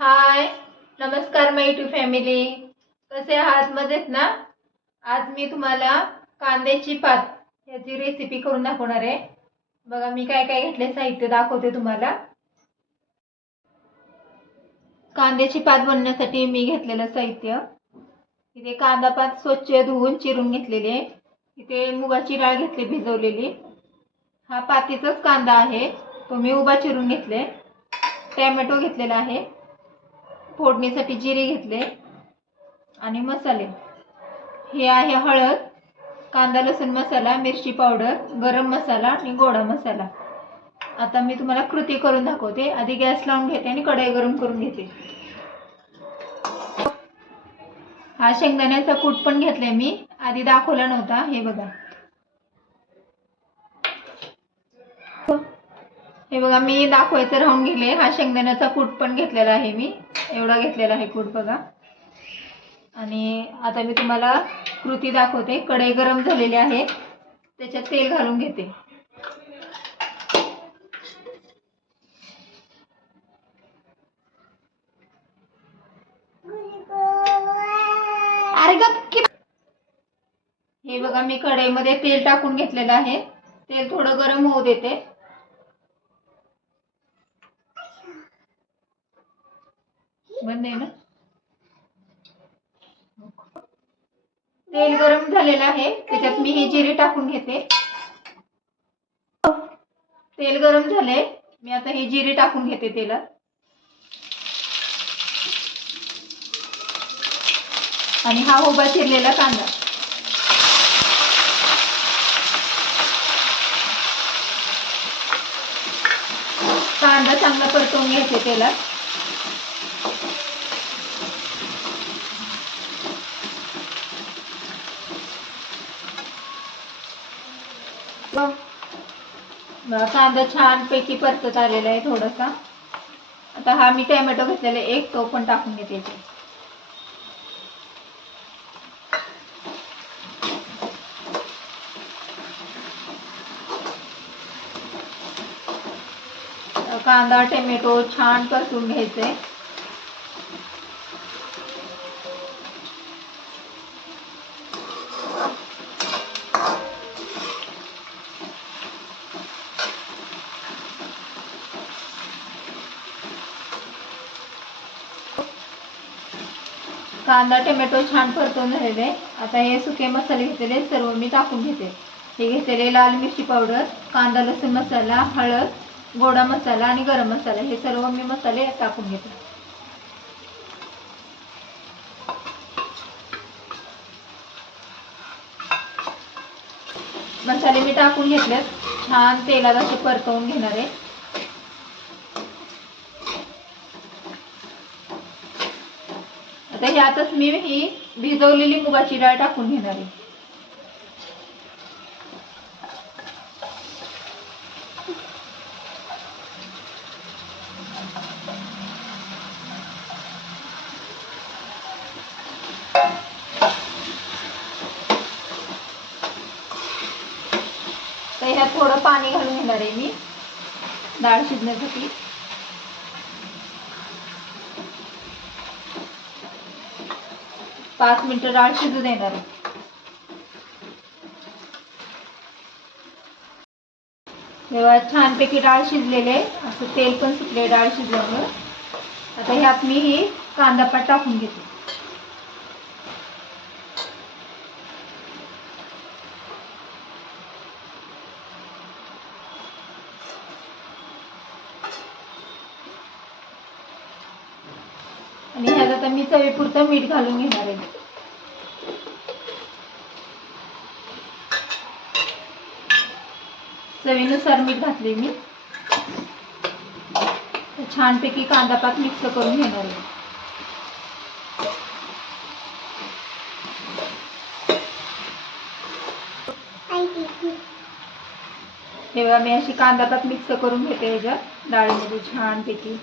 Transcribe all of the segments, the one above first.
हाय नमस्कार माय to family कसे आहात? मजेत ना? आज मी तुम्हाला कांद्याची पात ह्याची रेसिपी करून दाखवणार आहे. बघा मी काय काय घेतले साहित्य दाखवते तुम्हाला. कांद्याची पात बनण्यासाठी मी घेतलेलं साहित्य. इथे कांदा पात स्वच्छ धुवून चिरून घेतलेले. इथे मुगाची डाळ घेतली भिजवलेली. हा पातीचाच कांदा आहे. तो मी उभा चिरून घेतले. टॅमॅटो घेतलेला आहे. फोडणीसाठी जिरे घेतले आणि मसाले. हे आहे हळद कांदा लसूण मसाला मिरची पावडर गरम मसाला आणि गोडा मसाला. आता मी तुम्हाला कृती करून दाखवते. आधी गॅस लावून घेते आणि कढई गरम करून घेते. हा शेंगदाण्याचा कूट पण घेतलाय मी. आधी दाखवला नव्हता. हे बघा. हे बघा मी दाखवायचं राहून गेले. हा शेंगदाण्याचा कूट पण घेतलेला आहे मी. एवढा घेतलेला आहे कूट बघा. आणि आता मी तुम्हाला कृती दाखवते. कढई गरम झालेली आहे. त्याच्यात तेल घालून घेते. अरे हे बघा मी कढईमध्ये तेल टाकून घेतलेलं आहे. तेल थोडं गरम होऊ देते. बंद आहे ना? तेल गरम झालेलं आहे. त्याच्यात मी हे जिरे टाकून घेते. तेल गरम झाले. मी आता हे जिरे टाकून घेते तेलात. आणि हा उभा चिरलेला कांदा. कांदा चांगला परतवून घ्यायचे तेलात. कांदा छानपैकी परतत आलेला आहे थोडासा. आता हा मी टॅमॅटो घेतलेला एक तो पण टाकून घेते कांदा टोमॅटो छान परतून घ्यायचे. कांदा टोमॅटो छान परतून झालेले आता हे सुके मसाले घेतलेले सर्व मी टाकून घेते. हे घेतलेले लाल मिरची पावडर कांदा लसूण मसाला हळद गोडा मसाला आणि गरम मसाला हे सर्व मी मसाले टाकून घेते. मसाले मी टाकून घेतलेत. छान तेलात असे परतवून घेणार आहे. आता ह्यातच मी ही भिजवलेली मुगाची डाळ टाकून घेणार आहे. तर ह्यात थोडं पाणी घालून घेणार आहे मी. डाळ शिजण्यासाठी. पाच मिनटं डाळ शिजू देणार. तेव्हा छानपैकी डाळ शिजलेले असं तेल पण सुटले डाळ शिजल्यामुळं. आता ह्यात मी ही कांदा पण टाकून घेते. आणि ह्यात आता मी चवीपुरतं मीठ घालून घेणार आहे. चवीनुसार मीठ घातले मी. छानपैकी कांदा पाक मिक्स करून घेणार आहे. तेव्हा मी अशी कांदा पाक मिक्स करून घेते ह्याच्यात. डाळीमध्ये छानपैकी.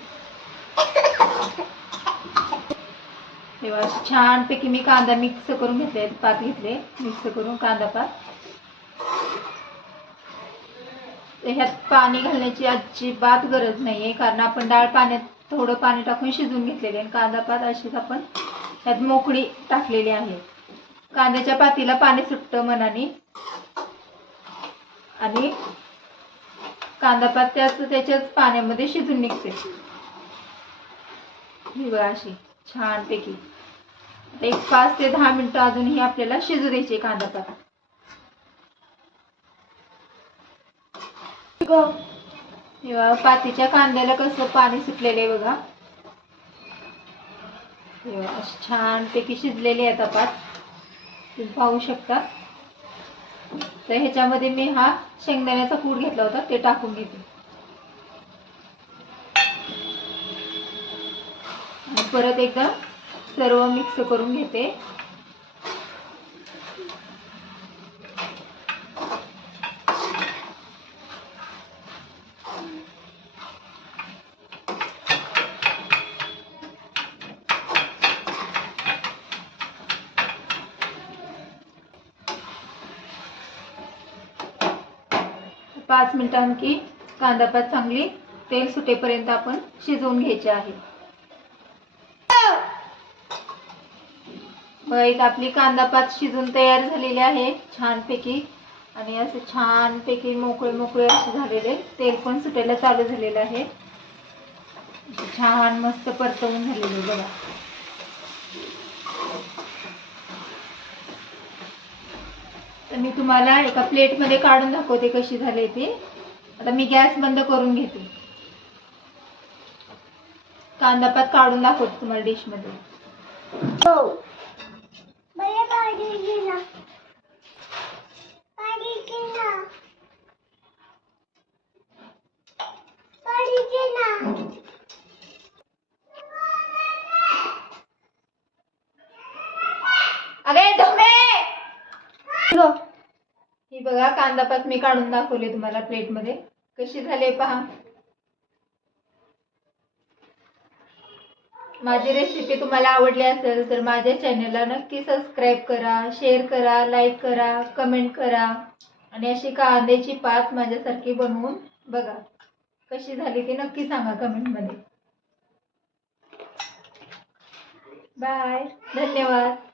तेव्हा अशी छानपैकी मी कांदा मिक्स करून घेतले पात घेतले मिक्स करून कांदा पात. ह्यात पाणी घालण्याची अजिबात गरज नाही आहे कारण आपण डाळ पाण्यात थोडं पाणी टाकून शिजून घेतलेली आणि कांदा पात अशीच आपण त्यात मोकळी टाकलेली आहे. कांद्याच्या पातीला पाणी सुटतं मनाने. आणि कांदा पात त्याच त्याच्याच पाण्यामध्ये शिजून निघते. ही बघा अशी छानपैकी. एक पाच ते दहा मिनिटं अजून ही आपल्याला शिजू द्यायची कांदा पात बघा, पातीच्या कांद्याला कसं पाणी सुटलेलं आहे बघा. छानपैकी शिजलेली आहे पात. तुम्ही पाहू शकता. तर ह्याच्यामध्ये मी हा शेंगदाण्याचा कूट घेतला होता ते टाकून घेते. परत एकदा सर्व मिक्स करून घेते. पाच मिनिटं आणखी चांगली तेल सुटेपर्यंत आपण शिजवून घ्यायचे आहे. एक आपली कांदा पात शिजून तयार झालेली आहे छानपैकी. आणि असे छानपैकी मोकळे मोकळे असे झालेले. तेल पण सुटायला चालू झालेलं आहे. छान मस्त परतवून झालेले बघा. तर मी तुम्हाला एका प्लेटमध्ये काढून दाखवते कशी झाली ती. आता मी गॅस बंद करून घेते. कांदा पात काढून दाखवते तुम्हाला डिशमध्ये. अरे धमे ही बघा कांदा पात मी काढून दाखवले तुम्हाला प्लेटमध्ये कशी झाले पहा. माझी रेसिपी तुम्हाला आवडली असेल तर माझ्या चॅनलला नक्की सबस्क्राईब करा शेअर करा लाईक करा कमेंट करा. आणि अशी कांद्याची पात माझ्यासारखी बनवून बघा. कशी झाली ती नक्की सांगा कमेंटमध्ये बाय धन्यवाद.